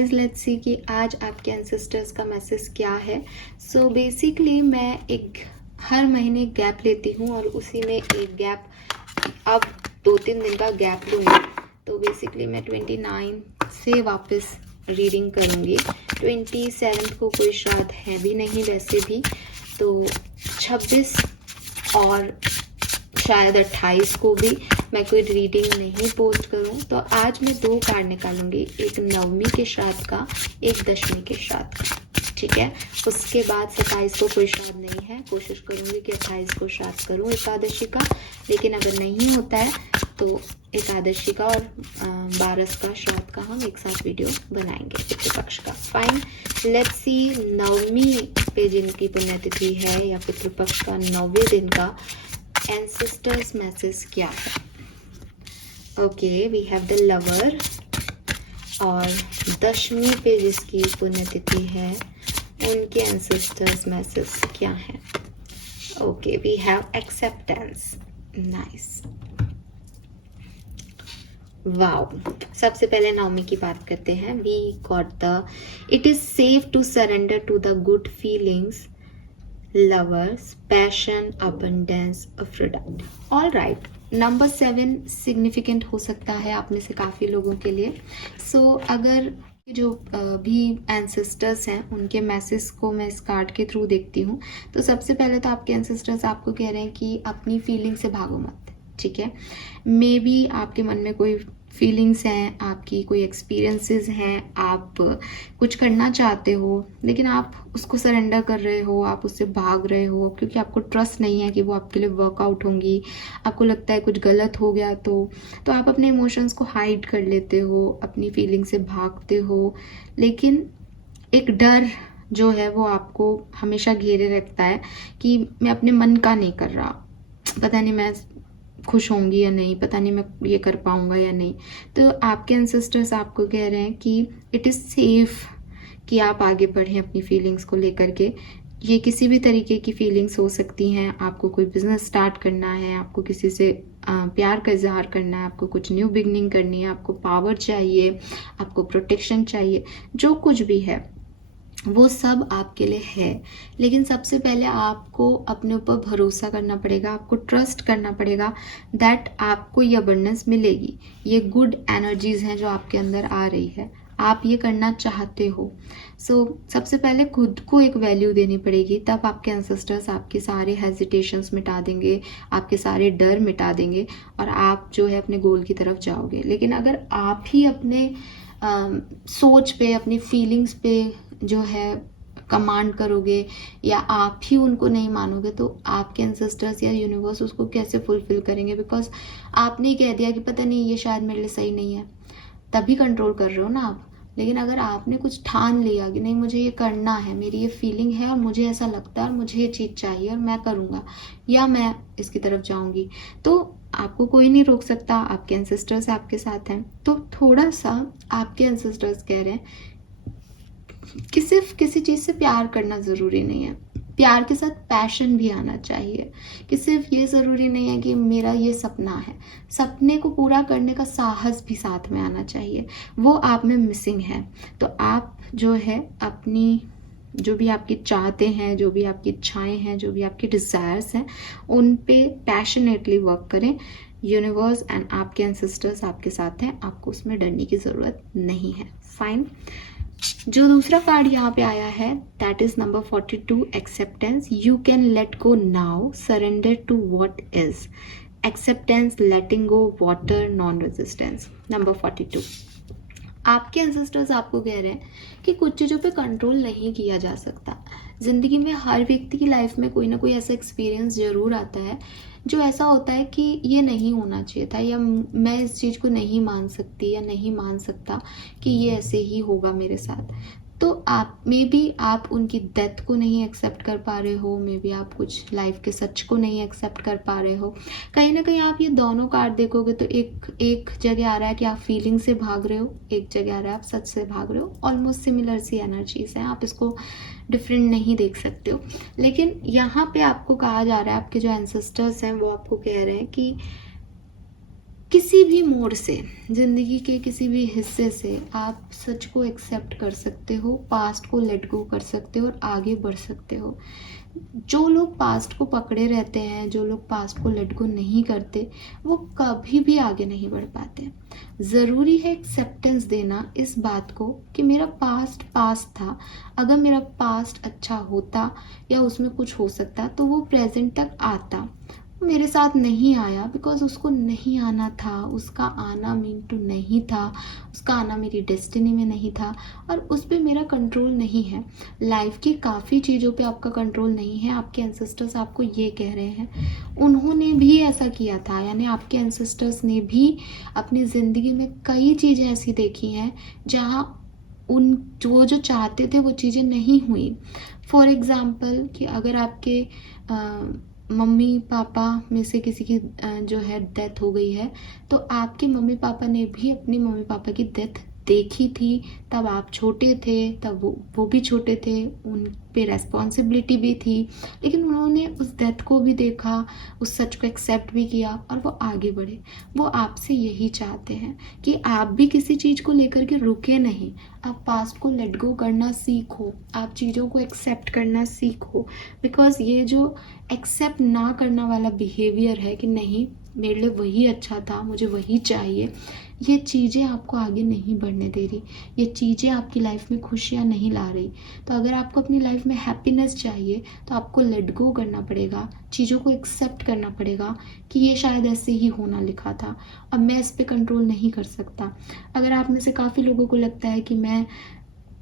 Guys, let's see कि आज आपके एंसेस्टर्स का मैसेज क्या है। सो बेसिकली मैं हर महीने गैप लेती हूँ और उसी में एक गैप अब 2-3 दिन का गैप लूँगी। तो बेसिकली मैं 29 से वापस रीडिंग करूँगी। 27 को कोई श्राद्ध है भी नहीं वैसे भी, तो 26 और शायद 28 को भी मैं कोई रीडिंग नहीं पोस्ट करूं। तो आज मैं 2 कार्ड निकालूंगी, एक नवमी के श्राद्ध का, एक दशमी के श्राद्ध का, ठीक है। उसके बाद 27 को कोई श्राद्ध नहीं है, कोशिश करूंगी कि 28 को श्राद्ध करूं एकादशी का, लेकिन अगर नहीं होता है तो एकादशी का और 12 का श्राद्ध का हम एक साथ वीडियो बनाएंगे पितृपक्ष का। फाइन, लेट्स सी नवमी पे जिनकी पुण्यतिथि है या पितृपक्ष का 9वें दिन का एंसेस्टर्स मैसेज क्या है। Okay, we have the lover. और दशमी पे जिसकी पुण्यतिथि है उनके एंसेस्टर्स मैसेज क्या है। Okay, we have acceptance. Nice, wow. सबसे पहले नवमी की बात करते हैं। We got the it is safe to surrender to the good feelings, lovers, passion, abundance, freedom. All right, number 7 significant हो सकता है आप में से काफ़ी लोगों के लिए। सो अगर जो भी एंसेस्टर्स हैं उनके मैसेज को मैं इस कार्ड के थ्रू देखती हूँ, तो सबसे पहले तो आपके एंसेस्टर्स आपको कह रहे हैं कि अपनी फीलिंग से भागो मत, ठीक है। मे बी आपके मन में कोई फीलिंग्स हैं, आपकी कोई एक्सपीरियंसेस हैं, आप कुछ करना चाहते हो लेकिन आप उसको सरेंडर कर रहे हो, आप उससे भाग रहे हो क्योंकि आपको ट्रस्ट नहीं है कि वो आपके लिए वर्कआउट होंगी। आपको लगता है कुछ गलत हो गया तो आप अपने इमोशंस को हाइड कर लेते हो, अपनी फीलिंग से भागते हो। लेकिन एक डर जो है वो आपको हमेशा घेरे रखता है कि मैं अपने मन का नहीं कर रहा, पता नहीं मैं खुश होंगी या नहीं, पता नहीं मैं ये कर पाऊंगा या नहीं। तो आपके एंसेस्टर्स आपको कह रहे हैं कि इट इज़ सेफ कि आप आगे बढ़ें अपनी फीलिंग्स को लेकर के। ये किसी भी तरीके की फीलिंग्स हो सकती हैं। आपको कोई बिजनेस स्टार्ट करना है, आपको किसी से प्यार का इजहार करना है, आपको कुछ न्यू बिगनिंग करनी है, आपको पावर चाहिए, आपको प्रोटेक्शन चाहिए, जो कुछ भी है वो सब आपके लिए है। लेकिन सबसे पहले आपको अपने ऊपर भरोसा करना पड़ेगा, आपको ट्रस्ट करना पड़ेगा दैट आपको ये अबंडेंस मिलेगी। ये गुड एनर्जीज हैं जो आपके अंदर आ रही है, आप ये करना चाहते हो। सबसे पहले खुद को एक वैल्यू देनी पड़ेगी, तब आपके एंसेस्टर्स आपके सारे हेजिटेशंस मिटा देंगे, आपके सारे डर मिटा देंगे और आप जो है अपने गोल की तरफ जाओगे। लेकिन अगर आप ही अपने सोच पे, अपनी फीलिंग्स पे जो है कमांड करोगे या आप ही उनको नहीं मानोगे तो आपके एंसेस्टर्स या यूनिवर्स उसको कैसे फुलफिल करेंगे। बिकॉज आपने कह दिया कि पता नहीं ये शायद मेरे लिए सही नहीं है, तभी कंट्रोल कर रहे हो ना आप। लेकिन अगर आपने कुछ ठान लिया कि नहीं मुझे ये करना है, मेरी ये फीलिंग है और मुझे ऐसा लगता है और मुझे ये चीज़ चाहिए और मैं करूँगा या मैं इसकी तरफ जाऊँगी, तो आपको कोई नहीं रोक सकता। आपके एंसेस्टर्स आपके साथ हैं। तो थोड़ा सा आपके एंसेस्टर्स कह रहे हैं कि सिर्फ किसी चीज़ से प्यार करना ज़रूरी नहीं है, प्यार के साथ पैशन भी आना चाहिए। कि सिर्फ ये ज़रूरी नहीं है कि मेरा ये सपना है, सपने को पूरा करने का साहस भी साथ में आना चाहिए, वो आप में मिसिंग है। तो आप जो है अपनी जो भी आपकी चाहते हैं, जो भी आपकी इच्छाएं हैं, जो भी आपकी डिज़ायर्स हैं, उन पे पैशनेटली वर्क करें। यूनिवर्स एंड आपके एंसेस्टर्स आपके साथ हैं, आपको उसमें डरने की ज़रूरत नहीं है। फाइन, जो दूसरा कार्ड यहाँ पे आया है that is number 42, acceptance. You can let go now, surrender to what is. Acceptance, letting go, water, non resistance. Number 42, आपके एंसेस्टर्स आपको कह रहे हैं कि कुछ चीज़ों पे कंट्रोल नहीं किया जा सकता। ज़िंदगी में हर व्यक्ति की लाइफ में कोई ना कोई ऐसा एक्सपीरियंस ज़रूर आता है जो ऐसा होता है कि ये नहीं होना चाहिए था, या मैं इस चीज़ को नहीं मान सकती या नहीं मान सकता कि ये ऐसे ही होगा मेरे साथ। तो आप मे बी आप उनकी डेथ को नहीं एक्सेप्ट कर पा रहे हो, मे बी आप कुछ लाइफ के सच को नहीं एक्सेप्ट कर पा रहे हो। कहीं ना कहीं आप ये दोनों कार्ड देखोगे तो एक जगह आ रहा है कि आप फीलिंग से भाग रहे हो, एक जगह आ रहा है आप सच से भाग रहे हो। ऑलमोस्ट सिमिलर सी एनर्जीज हैं, आप इसको डिफरेंट नहीं देख सकते हो। लेकिन यहाँ पे आपको कहा जा रहा है, आपके जो एंसेस्टर्स हैं वो आपको कह रहे हैं कि किसी भी मोड़ से, ज़िंदगी के किसी भी हिस्से से आप सच को एक्सेप्ट कर सकते हो, पास्ट को लेट गो कर सकते हो और आगे बढ़ सकते हो। जो लोग पास्ट को पकड़े रहते हैं, जो लोग पास्ट को लेट गो नहीं करते, वो कभी भी आगे नहीं बढ़ पाते। ज़रूरी है एक्सेप्टेंस देना इस बात को कि मेरा पास्ट पास्ट था। अगर मेरा पास्ट अच्छा होता या उसमें कुछ हो सकता तो वो प्रेजेंट तक आता। मेरे साथ नहीं आया बिकॉज उसको नहीं आना था, उसका आना मीन टू नहीं था, उसका आना मेरी डेस्टिनी में नहीं था और उस पर मेरा कंट्रोल नहीं है। लाइफ की काफ़ी चीज़ों पे आपका कंट्रोल नहीं है। आपके एंसेस्टर्स आपको ये कह रहे हैं, उन्होंने भी ऐसा किया था, यानी आपके एंसेस्टर्स ने भी अपनी ज़िंदगी में कई चीज़ें ऐसी देखी हैं जहाँ उन जो चाहते थे वो चीज़ें नहीं हुई। फॉर एग्ज़ाम्पल कि अगर आपके मम्मी पापा में से किसी की जो है डेथ हो गई है, तो आपके मम्मी पापा ने भी अपनी मम्मी पापा की डेथ देखी थी। तब आप छोटे थे, तब वो भी छोटे थे, उन पे रेस्पॉन्सिबिलिटी भी थी, लेकिन उन्होंने उस डेथ को भी देखा, उस सच को एक्सेप्ट भी किया और वो आगे बढ़े। वो आपसे यही चाहते हैं कि आप भी किसी चीज़ को लेकर के रुके नहीं, आप पास्ट को लेट गो करना सीखो, आप चीज़ों को एक्सेप्ट करना सीखो। बिकॉज ये जो एक्सेप्ट ना करना वाला बिहेवियर है कि नहीं मेरे लिए वही अच्छा था, मुझे वही चाहिए, ये चीज़ें आपको आगे नहीं बढ़ने दे रही, ये चीज़ें आपकी लाइफ में खुशियाँ नहीं ला रही। तो अगर आपको अपनी लाइफ में हैप्पीनेस चाहिए तो आपको लेट गो करना पड़ेगा, चीज़ों को एक्सेप्ट करना पड़ेगा कि ये शायद ऐसे ही होना लिखा था, अब मैं इस पर कंट्रोल नहीं कर सकता। अगर आप में से काफ़ी लोगों को लगता है कि मैं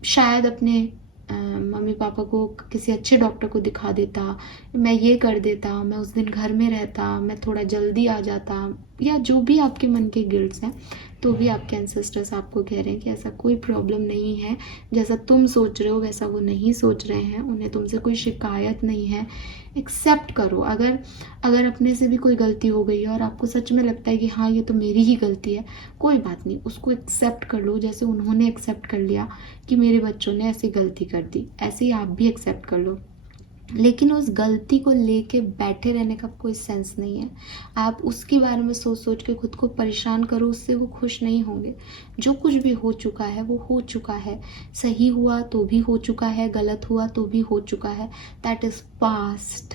शायद अपने मम्मी पापा को किसी अच्छे डॉक्टर को दिखा देता, मैं ये कर देता, मैं उस दिन घर में रहता, मैं थोड़ा जल्दी आ जाता, या जो भी आपके मन के गिल्ट्स हैं, तो भी आपके एंसेस्टर्स आपको कह रहे हैं कि ऐसा कोई प्रॉब्लम नहीं है, जैसा तुम सोच रहे हो वैसा वो नहीं सोच रहे हैं, उन्हें तुमसे कोई शिकायत नहीं है। एक्सेप्ट करो। अगर अपने से भी कोई गलती हो गई है और आपको सच में लगता है कि हाँ ये तो मेरी ही गलती है, कोई बात नहीं, उसको एक्सेप्ट कर लो जैसे उन्होंने एक्सेप्ट कर लिया कि मेरे बच्चों ने ऐसी गलती कर दी, ऐसे ही आप भी एक्सेप्ट कर लो। लेकिन उस गलती को लेके बैठे रहने का कोई सेंस नहीं है। आप उसके बारे में सोच सोच के खुद को परेशान करो, उससे वो खुश नहीं होंगे। जो कुछ भी हो चुका है वो हो चुका है, सही हुआ तो भी हो चुका है, गलत हुआ तो भी हो चुका है, दैट इज़ पास्ट।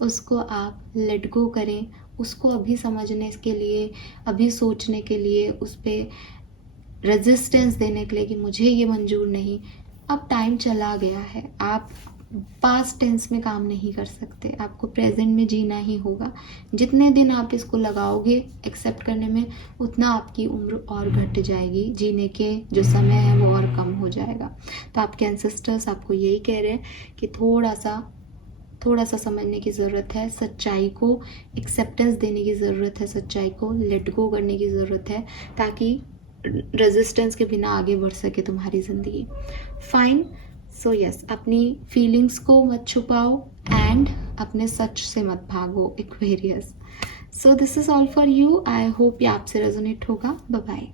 उसको आप लेट गो करें, उसको अभी समझने के लिए, अभी सोचने के लिए, उस पर रेजिस्टेंस देने के लिए कि मुझे ये मंजूर नहीं। अब टाइम चला गया है, आप पास्ट टेंस में काम नहीं कर सकते, आपको प्रेजेंट में जीना ही होगा। जितने दिन आप इसको लगाओगे एक्सेप्ट करने में, उतना आपकी उम्र और घट जाएगी, जीने के जो समय है वो और कम हो जाएगा। तो आपके एंसेस्टर्स आपको यही कह रहे हैं कि थोड़ा सा समझने की ज़रूरत है, सच्चाई को एक्सेप्टेंस देने की ज़रूरत है, सच्चाई को लेट गो करने की ज़रूरत है, ताकि रेजिस्टेंस के बिना आगे बढ़ सके तुम्हारी ज़िंदगी। फाइन। सो यस, अपनी फीलिंग्स को मत छुपाओ एंड अपने सच से मत भागो, Aquarius. So this is all for you. I hope ये आपसे रेजोनेट होगा। Bye bye.